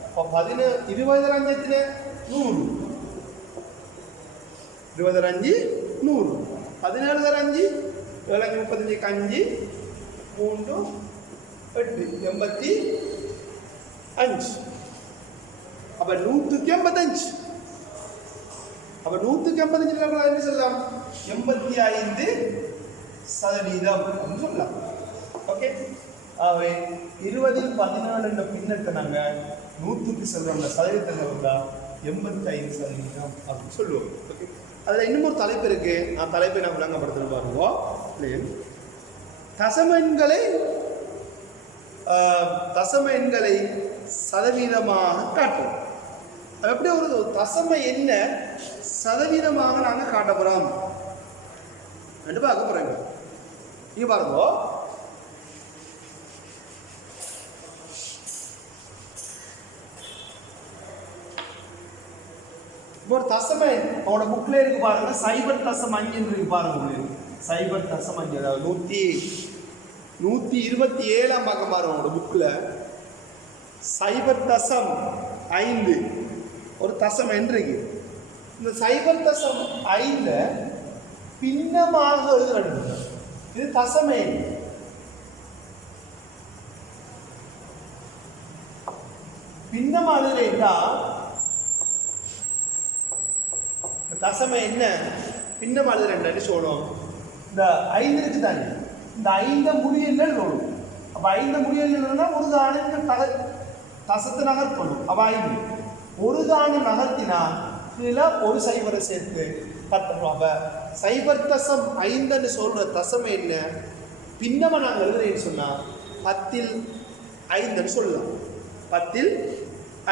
இப்போ 20 5 எத்தனை? 100. 20 5 100. 17 5 7 35 5 3 8 85. அப்ப 185. அப்ப 185 என்ன சொல்லலாம்? 85% சொல்லலாம். ஓகே, ஆகவே 20ல் 17 என்ற பின்னத்தை நாங்கள் 100க்கு சொல்றோம்ல, சதவீதத்தில் வந்தா 85% அப்படின்னு சொல்லுவோம். ஓகே, அதில் இன்னும் ஒரு தலைப்பு இருக்கு. நான் தலைப்பை நான் விளங்கப்படுத்துன்னு பாருவோம். தசம எண்களை சதவீதமாக காட்டும். அது எப்படி ஒரு தசம எண்ண சதவீதமாக நாங்கள் காட்ட போறோம் என்று பார்க்க போறோம். இங்க பாருங்க, ஒரு தசம அவனோட புக்ல இருக்கு பாருங்க, 0.5 இருக்கு பாருங்க. 0.5, அதாவது 127 பக்கம் பாருங்க அவனோட புக்ல 0.5 ஒரு தசம் இருக்கு. இந்த 0.5 பின்னமாக எழுதுறது. இது தசம எண். பின்னமாக எழுதுறா தசம என்ன பின்னம் அது ரெண்டு சொல்லணும். இந்த 5 இருக்கு தானே, இந்த 5 முடியல்கள் வரும். அப்போ 5 முடியல்கள்னா ஒரு தானம் தசத்தை நகர்த்தணும். அப்போ 5 ஒரு தானம் நகர்த்தினா கீழே ஒரு சைபரை சேர்த்து 10. அப்போ 0.5 சொல்ற தசம் என்ன பின்னமா நாங்கள் எழுதுறேன்னு சொன்னா 10ல் 5 சொல்லலாம். 10ல்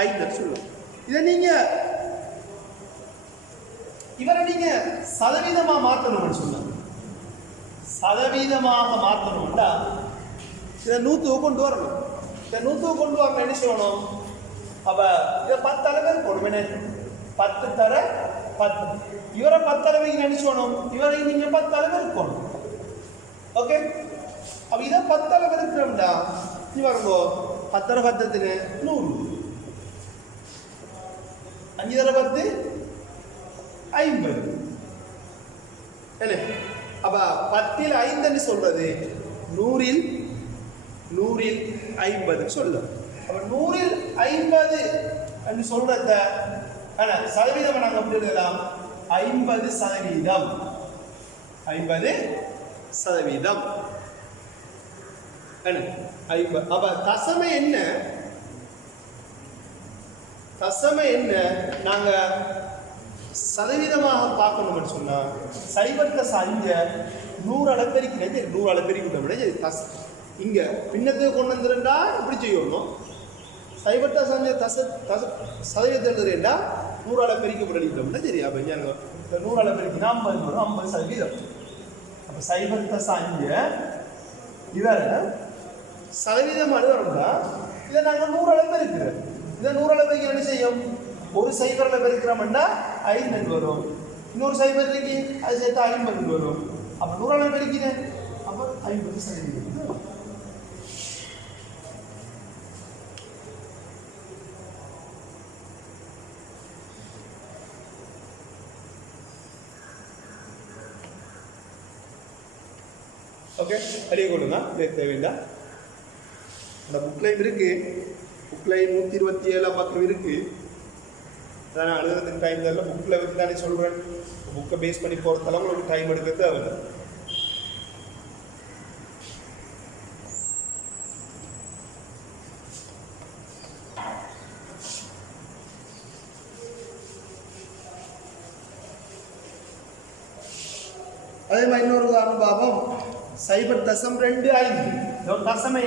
5 சொல்லலாம். இதை நீங்க இவரை நீங்க சதவீதமா மாற்றணும்னு சொன்னாங்க. சதவீதமாக மாற்றணும்டா இதை 100 கொண்டு வரணும். இதை 100 கொண்டு வரணும் என்ன செய்யணும்? அப்ப இதை 10 அளவு போடுவேன். 10 தர 10 இவரை 10 அளவுக்கு நினைச்சோணும். இவரை நீங்க 10 அளவு இருக்கணும். ஓகே, அப்ப இதை 10 அளவு இருக்கிறோம்டா இவருங்கோ 10 தர 10 100 5 தர 10 50 என்ன? அப்ப 10ல் 5 சொல்றது 100ல் 50 சொல்லும். அப்ப 100ல் 50 என்று சொல்றத சதவீதம் நாங்கள் எப்படி எழுதலாம்? 50%. 50%. அப்ப தசமை என்ன? தசமை என்ன நாங்க சதவீதமாக பார்க்கணும்னு சொன்னா 0.5 100 அளப்பெருக்கி 100 அளப்பெருக்கிட்டோம்னா இங்க பின்னத்தை கொண்டு வந்துருந்தா இப்படி செய்யணும். 0.5 சதவீதத்தை எழுதுறேன்டா 100 அளப்பெருக்கப்படலிட்டோம்னா சரி. அப்ப 100 அளப்பெருக்கினா 50 வரும். 50%. அப்ப 0.5 இவர சதவீதம் அழுவா இதை நாங்கள் 100 அளப்பெருக்கிறோம். இதை 100 அளப்பெருக்கி என்ன செய்யும்? ஒரு சைபரில் பெருக்கிறோம்னா 5 வரும். இன்னொரு சைபர் இருக்கு அது சேர்த்து 50 வரும். அப்போ 100 பெருக்கிறேன். அப்போ 50%. ஓகே, அடிய கொடுங்க. தேவைண்டா அந்த புக்லைன் இருக்கு. புக்லைன் 127 பக்கம் இருக்கு. அதான் நான் எழுதுறதுக்கு டைம் தரல. புக்கில் வச்சு தானே சொல்கிறேன். புக்கை பேஸ் பண்ணி போகிறதெல்லாம் உங்களுக்கு டைம் எடுக்க தேவையில்லை. அதே மாதிரி இன்னொரு உதாரணம் பார்ப்போம். 0.25 தசமே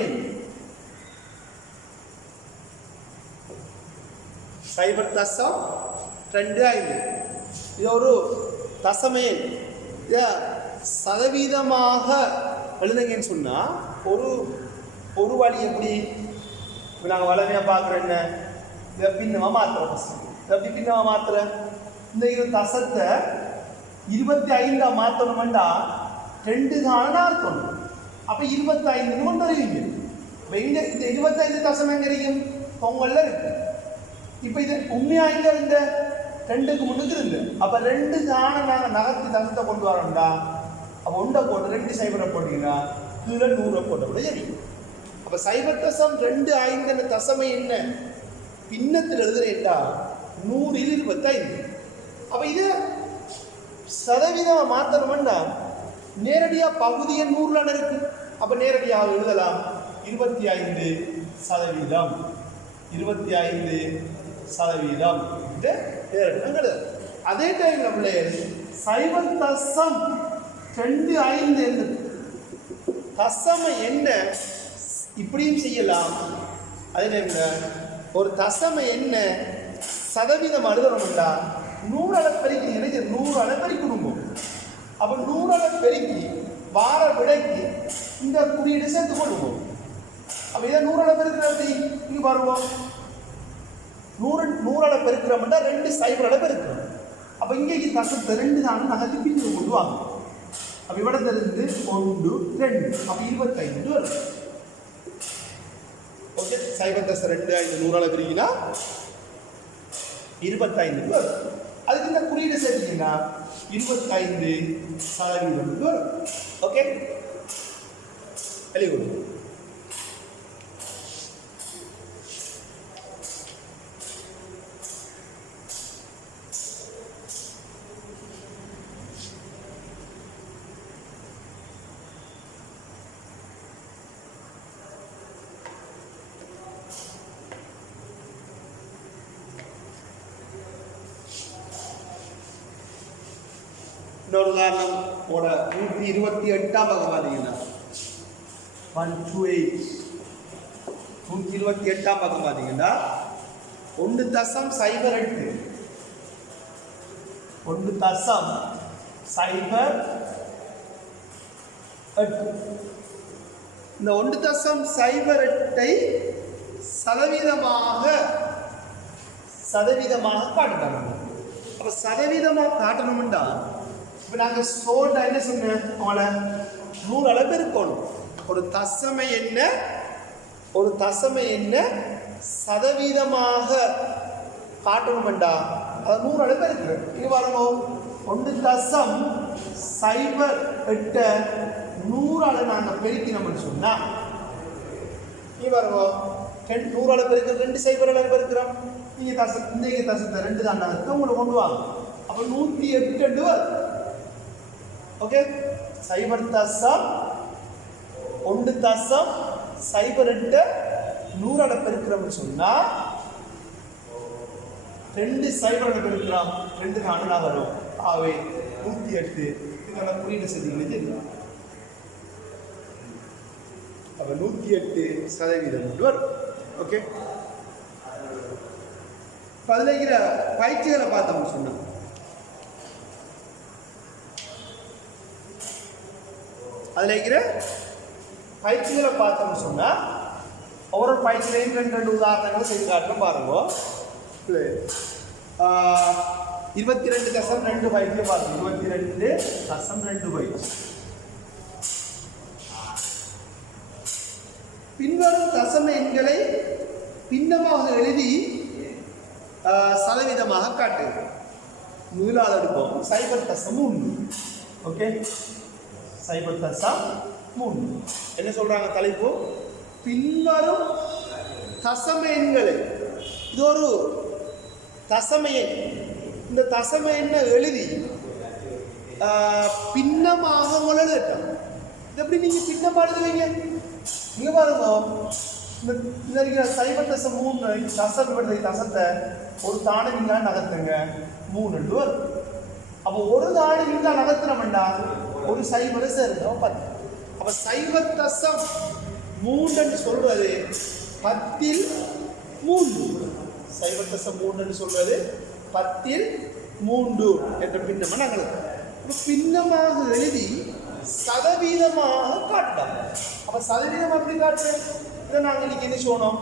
0.25 இது ஒரு தசமேல். சதவீதமாக எழுதுங்கன்னு சொன்னால் ஒரு வழி எப்படி இப்போ நாங்கள் வளமையாக பார்க்குறோம் என்ன? இதை பின்னமாக மாற்றுறோம். இதை எப்படி பின்னமாக மாற்றுறேன்? இந்த தசத்தை 25 மாற்றணுமெண்டா 2 தானே அர்த்தணும். அப்போ 25 கொண்டு வருவீங்க. இப்போ இங்கே இந்த 25 தசம் எங்கே இருக்கும்? பொங்கல்ல இருக்கு. இப்போ இது உண்மையாக இங்கே இந்த 2க்கு முன்னுக்கு இருந்து அப்போ 2 தானே நாங்கள் நகர்த்தி தசத்தை கொண்டு வரோம்டா. அப்போ 1 போட்டு 2 சைபரை போட்டிங்கன்னா கீழே 100 போட்ட கூட சரி. அப்போ 0.25 தசமை என்ன பின்னத்தில் எழுதுறேன்டா 100ல் 25. அப்போ இது சதவீதம் மாற்றணும்னா நேரடியாக பகுதியை 100ல் இருக்கு. அப்போ நேரடியாக எழுதலாம் 25%. 25% நேரடி. அதே டைம் நம்மளே 0.25 தசமை என்ன இப்படியும் செய்யலாம். அதே டைம்ல ஒரு தசமை என்ன சதவீதம் எழுதணும்டா 100 அளப்பெருக்கி 100 அளப்பெருக்கணும். அப்போ 100 அளப்பெருக்கி வார விடைக்கு இந்த குறியீடு சேர்த்து கொள்வோம். அப்போ இதை 100 அளப்பெருக்கிறது இங்கே வருவோம். 100 அளப்பெருக்கிறோம்னா 2 சைபர் அளப்பெருக்கிறோம். அப்போ இங்கே தசத்தை 2 தானே நகர்த்தி பின்னு கொண்டு வாங்க. அப்போ இவ்விடத்திலிருந்து 1 2 அப்போ 25 வரும். ஓகே, 0.25 100 அளப்பெருக்கினா 25 வரும். அதுக்கு இந்த குறியீடு சேர்த்தீங்கன்னா 25% வரும். Okay, very good. இன்னொரு உதாரணம் 128ஆம் பக்கம் பார்த்தீங்கன்னா 128 128ஆம் பக்கம் பார்த்தீங்கன்னா 1.08 இந்த 1.08 சதவீதமாக காட்டணும். அப்ப சதவீதமாக காட்டணும்னா இப்ப நாங்க சோல்டா என்ன சொன்னேன், அவங்கள 100 அளவு இருக்கணும். ஒரு தசமை என்ன சதவீதமாக காட்டணும்டா அது 100 அளவு இருக்கு. இங்க பாருங்க 1.08 100 நாங்க பெருக்கினோம்னு சொன்னா இங்க பாருங்க 100 அளவு பெருக்க 2 சைபர் அளவு பெருக்கிறோம். நீங்க தசத்தை 2 தான் உங்களுக்கு கொண்டு வாங்க. அப்ப 108 வரும். ஓகே 0.1.08 100 அளவு பெருக்கிறோம்னு சொன்னா 2 சைபர் அளவு பெருக்கிறோம் 2 அணுனா வரும். ஆகவே 108 இதெல்லாம் குறியீடு செஞ்சீங்களே தெரியும். அப்ப 108% வரும். ஓகே அதில் இருக்கிற பயிற்சிகளை பார்த்தோம்னு சொன்னா ஒவ்வொரு பயிற்சியிலையும் 2 உதாரணங்களை செய்து காட்டுறோம் பாருங்க. 22.2 பயிற்சியை பாருங்க. 22.2 பயிற்சி. பின்வரும் தசம எண்களை பின்னமாக எழுதி சதவீதமாக காட்டு. முதலாவது எடுப்போம் 0.3. ஓகே 0.3 என்ன சொல்றாங்க தலைப்பு, பின்வரும் தசம எண்களை. இது ஒரு தசம எண். இந்த தசம எண்ணை எழுதி பின்னமாக எழுதட்டும். இது எப்படி நீங்க பின்னமா எழுதுவீங்க? இங்க பாருங்க இந்த 0.3 தசத்தை ஒரு தானே நீங்க நகர்த்துங்க 3 வரும். அப்போ ஒரு தானே நீங்க நகர்த்தினோம்னா ஒரு சைபர் சேருங்க 10. அப்ப 0.3 சொல்றது 10 3. 0.3 சொல்றது 10 3 என்ற பின்னமா நாங்கள் பின்னமாக எழுதி சதவீதமாக காட்டலாம். அப்ப சதவீதம் எப்படி காட்டு? இதை நாங்கள் இன்னைக்கு என்ன சொன்னோம்,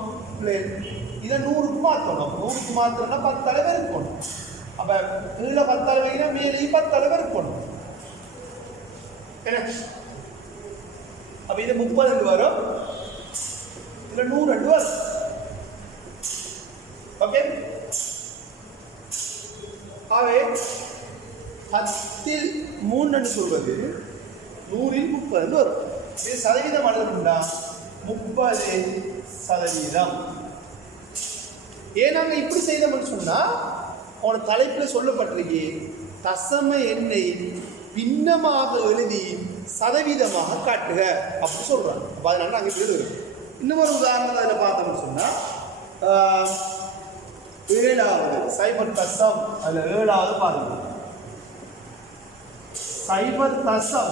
இதை 100க்கு மாற்றணும். 100க்கு மாற்றணும்னா 10 அளவு இருக்கணும். அப்ப கீழே 10 அளவுனா மேலேயும் 10 அளவு இருக்கணும். என்ன அப்ப இது 30 வரும், இதுல 100 வரும். ஓகே ஆகவே 10 3 சொல்வது 100 30 வரும். இது சதவீதம் அளவுண்டா 30%. ஏன் நாங்க இப்படி செய்தோம்னு சொன்னா அவனோட தலைப்புல சொல்லப்பட்டிருக்கு தசம எண்ணை பின்னமாக எழுதி சதவீதமாக காட்டுக அப்படி சொல்றாங்க. அப்ப அதனால நாங்க இப்படி எழுதுறோம். இன்னும் ஒரு உதாரணம் அதில் பார்த்தோம்னு சொன்னா 7வது 0.08 அதுல 7வது பாருங்க 0.08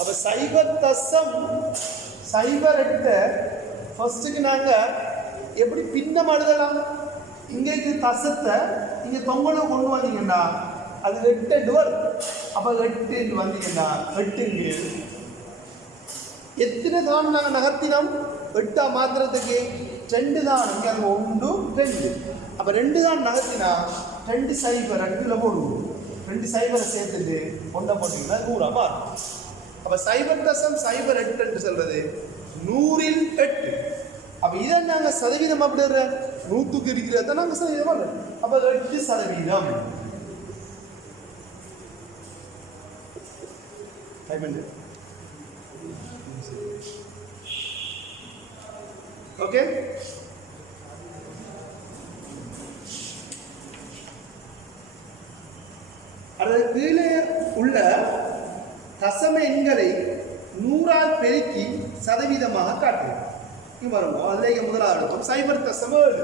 அப்ப 0.08 ஃபர்ஸ்ட்டுக்கு நாங்க எப்படி பின்னம் எழுதலாம்? இங்க தசத்தை இங்க தொங்கல கொண்டு வந்தீங்கன்னா அது 8 வரும். அப்ப 8 வந்தீங்கன்னா 8 எத்தனை தான் நாங்க நகர்த்தினோம்? 8 மாத்திரத்துக்கு 2 தான். இங்க 1 2. அப்ப 2 தான் நகர்த்தினா 2 சைபர் 2ல போடுவோம். 2 சைபரை சேர்த்துட்டு 1 போட்டீங்கன்னா 100 மாறும். அப்ப 0.08 என்று சொல்றது 100ல் 8. அப்ப இதை நாங்க சதவீதம் அப்படி 100க்கு இருக்கிறத நாங்க சதவீதம் பண்றோம். அப்ப 8%. ஓகே அதற்கு கீழே உள்ள தசம எண்களை 100ஆல் பெருக்கி சதவீதமாக காட்டுகிறோம். இங்க பாருங்க, அதிலேயே முதலாவது எடுத்தோம் 0.7.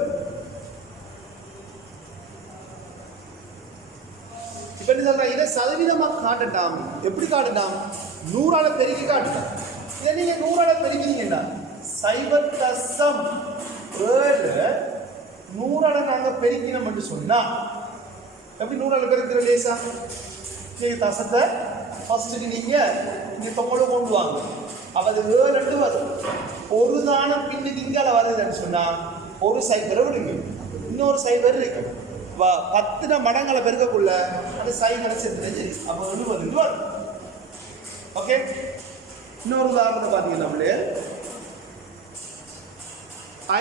இப்ப என்ன சொல்றேன், இதை சதவீதமாக காட்டட்டாம். எப்படி காட்டட்டாம்? 100ஆல பெருக்கி காட்டட்டாம். இதை நீங்க 100ஆல பெருக்கிறீங்கன்னா 0.7 100ஆல நாங்க பெருக்கினோம் என்று சொன்னா எப்படி 100ஆல பெருக்கிற லேசா? நீங்க தசத்தை ஃபர்ஸ்ட் நீங்க இங்க தொங்கோட கொண்டு வாங்க. அப்ப அது 7 வரும். ஒரு தானம் பின்னுக்கு இங்கால வருதுன்னு சொன்னா ஒரு சைபரை விடுங்க, இன்னொரு சைபர் இருக்கு. 10 மடங்களை பெருக்கக்குள்ள அந்த சைபரை சேர்த்து அப்ப 70 வரும். ஓகே, இன்னொரு உதாரணத்தை பார்த்தீங்கன்னா நம்மளே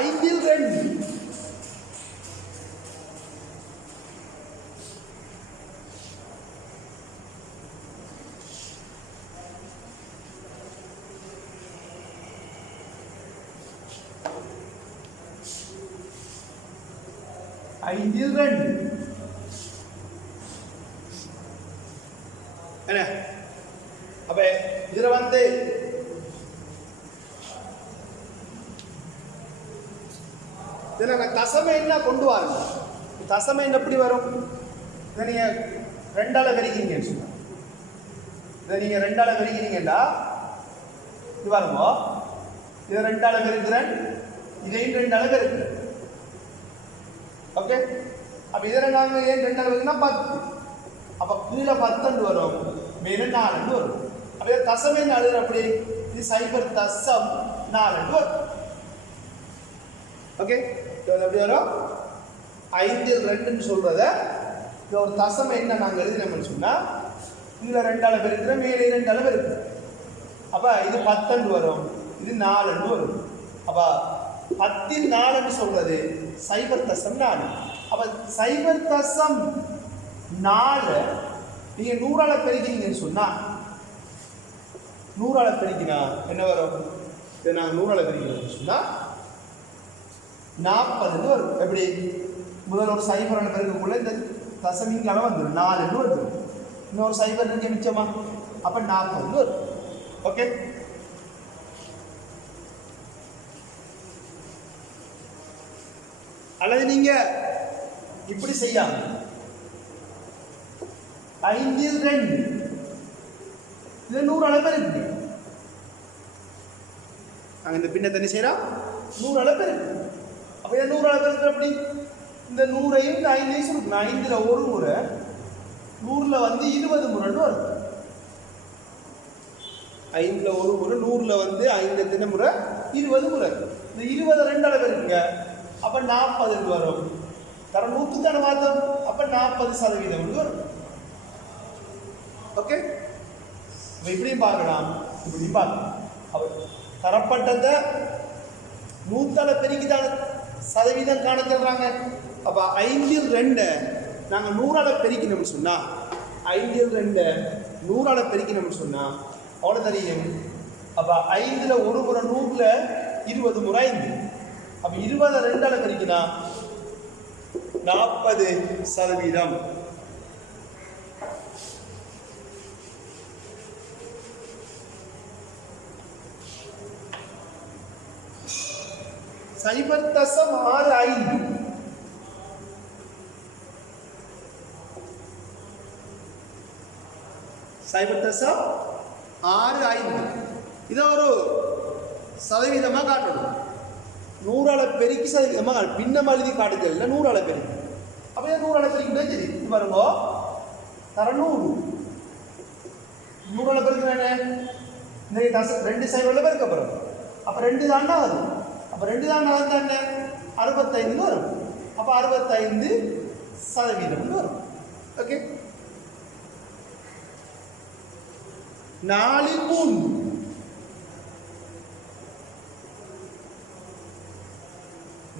5 2 என்ன? அப்ப இதுல வந்து தசம என்ன கொண்டு வாருங்க. தசம என்ன எப்படி வரும்? இதை நீங்க 2ஆல பெருக்கிறீங்கன்னு சொன்னா, இதை நீங்க 2ஆல பெருக்கிறீங்கன்னா இது பாருங்க, இதை 2ஆல பெருக்கிறேன், இதையும் 2ஆல பெருக்கிறேன். ஓகே, அப்ப இதில் நாங்கள் ஏன் 2ஆல பெருக்கினா 10. அப்ப கீழே 10 வரும், மேல 4 வரும். அப்ப தசம என்ன அழுது அப்படி? இது 0.4 வரும். ஓகே, எப்படி வரும்? 5 2 சொல்றத ஒரு தசம என்ன நாங்கள் எழுதினோம்னு சொன்னா இதுல 2ஆல பெருக்கிற, மேலே 2ஆல பெருக்கிற. அப்ப இது 10 வரும், இது 4 வரும். அப்ப 10 4 சொல்றது 0.4. அப்ப 0.4 நீங்க 100ஆல பெருக்கிங்கன்னு சொன்னா 100ஆல பெருக்கினா என்ன வரும்? இதை நாங்கள் 100ஆல பெருக்கிறோம்னு சொன்னா 40 வரும். எப்படி? முதல்ல ஒரு 0 பெருக்கக்குள்ள இந்த தசமிங்கால வந்துடும், 4 வந்துடும். இன்னொரு 0 இருக்கு மிச்சமா, அப்ப 40 வரும். ஓகே, அல்லது நீங்க இப்படி செய்யாம 5 2 இது 100ஆல பெருக்குங்க. நாங்கள் இந்த பின்ன தண்ணி செய்யறோம் 100ஆல பெருக்கு. அப்ப 100ஆல பெருக்கு எப்படி? இந்த 100ஐயும் இந்த 5ஐயும் சுருக்கணும். 5ல ஒரு முறை, 100ல வந்து 20 முறைன்னு வரும். 5ல ஒரு முறை, 100ல வந்து 5 எத்தனை முறை? 20 முறை. இந்த 20 2ஆல பெருக்குங்க, அப்ப 40 வரும். தர 100 தானே மாத்தம், அப்ப 40% வரும். ஓகே, இப்படியும் பார்க்கலாம், இப்படியும் பார்க்கலாம். தரப்பட்டதை 100ஆல பெருக்கிதான் சதவீதம் காண சொல்றாங்க. அப்ப 5 2 நாங்கள் 100ஆல பெருக்கணும்னு சொன்னா, 5 2 100ஆல பெருக்கணும்னு சொன்னா அவ்வளோ தெரியும். அப்ப 5ல ஒரு முறை, 100ல 20 முறை 5. அப்ப 20 2ஆல பெருக்கினா 40%. சைபர்தசம் 6 இதை ஒரு சதவீதமாக காட்டணும். 100ஆல பெருக்கி சதவீதமாக பின்னம் எழுதி காட்டுதல் இல்லை, 100ஆல பெருக்கி. அப்போ 100ஆல பெருக்கிட்டே சரி. இது பாருங்க, தர 100 100ஆல பெருக்கிறேன், இந்த 2 சைபரில் பெருக்க போகிறோம். அப்போ 2 தாண்டா வரும். அப்போ 2 தாண்டா வந்து என்ன? 65 வரும். அப்போ 65% வரும். ஓகே, 4 3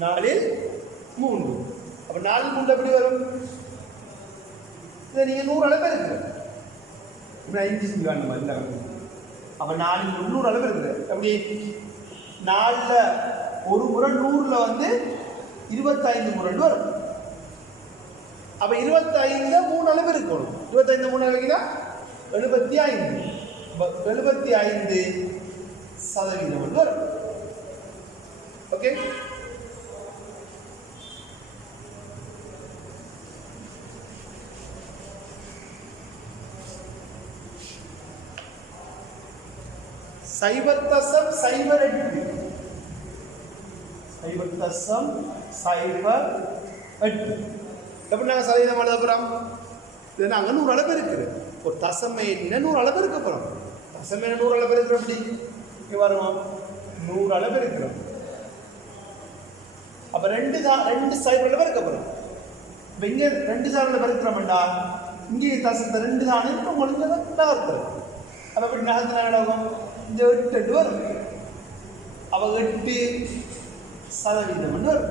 4 3. அப்ப 4 3 எப்படி வரும்? இதை நீங்க 100 அளவு இருக்கு, இப்படி 5 செஞ்சுக்காங்க மாதிரி தான். அப்ப 4 100 அளவு இருக்குது. எப்படி? 4ல ஒரு முறை, 100ல வந்து 25 முறை வரும். அப்ப 25 3 அளவு இருக்கணும். 25 3 அளவுக்குன்னா 75. 75% வரும். ஓகே, சைபத்தசம் சைபர் 8 சைபத்தசம் சைபர் 8 எப்படி நாங்கள் சதவீதம் எழுத போகிறோம்? இது நாங்கள் 100 அளவு இருக்குது. ஒரு தசமை என்ன 100 அளவு இருக்க போகிறோம். தசமை 100 அளவு இருக்கிற எப்படி இங்கே வருவோம்? 100 அளவு இருக்கிறோம். அப்போ ரெண்டு சைபர் அளவு இருக்க போகிறோம். இப்போ இங்கே 2 சைபர் இருக்கிறோம்டா, இங்கே தசத்தை 2 தான் இருக்கும், உங்களுக்கு நகர்த்துறோம். அப்போ எப்படி நகர்த்தினா நடக்கும்? இந்த 8 வரும். அவ 8% வரும்.